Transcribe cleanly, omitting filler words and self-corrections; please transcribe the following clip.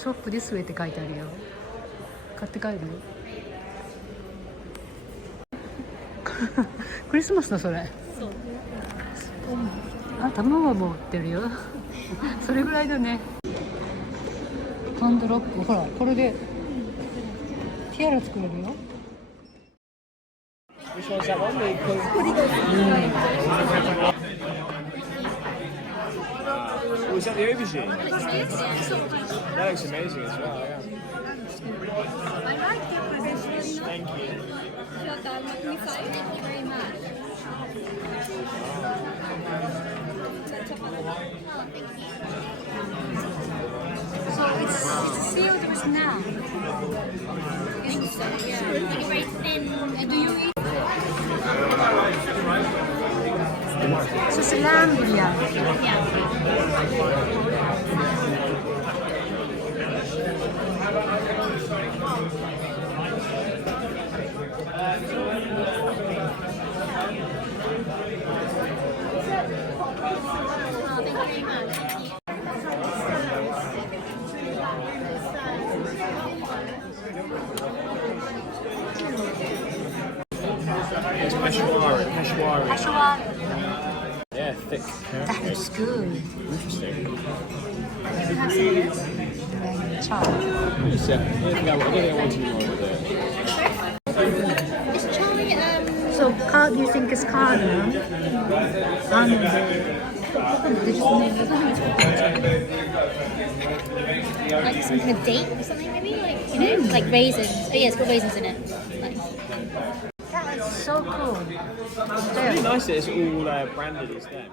ショップthis wayって書いてあるよ。買って帰るクリスマスだそれ。そう。あ、卵も売ってるよそれぐらいだね。ハンドロック、ほらこれでティアラ作れるよ。Which one's that one? Oh, is that the aubergine? That looks amazing as well, yeah. I like your professional. Thank you. Thank you very much. So it's sealed with now. I think so, yeah. Like very thin. Do you eat? So it's lamb biryani. Yeah. Oh, thank you very much. Thank you. It's Peshawari. Peshawar. Yeah, thick. That's good. Interesting. You have some of this? Char. I don't think I want any more with it. Is Charlie, So, do you think it's cardamom? And like some kind of date or something maybe? Like, you know, like raisins. Oh yeah, it's got raisins in it. Nice. that is so cool. It's really nice that it's all branded as them.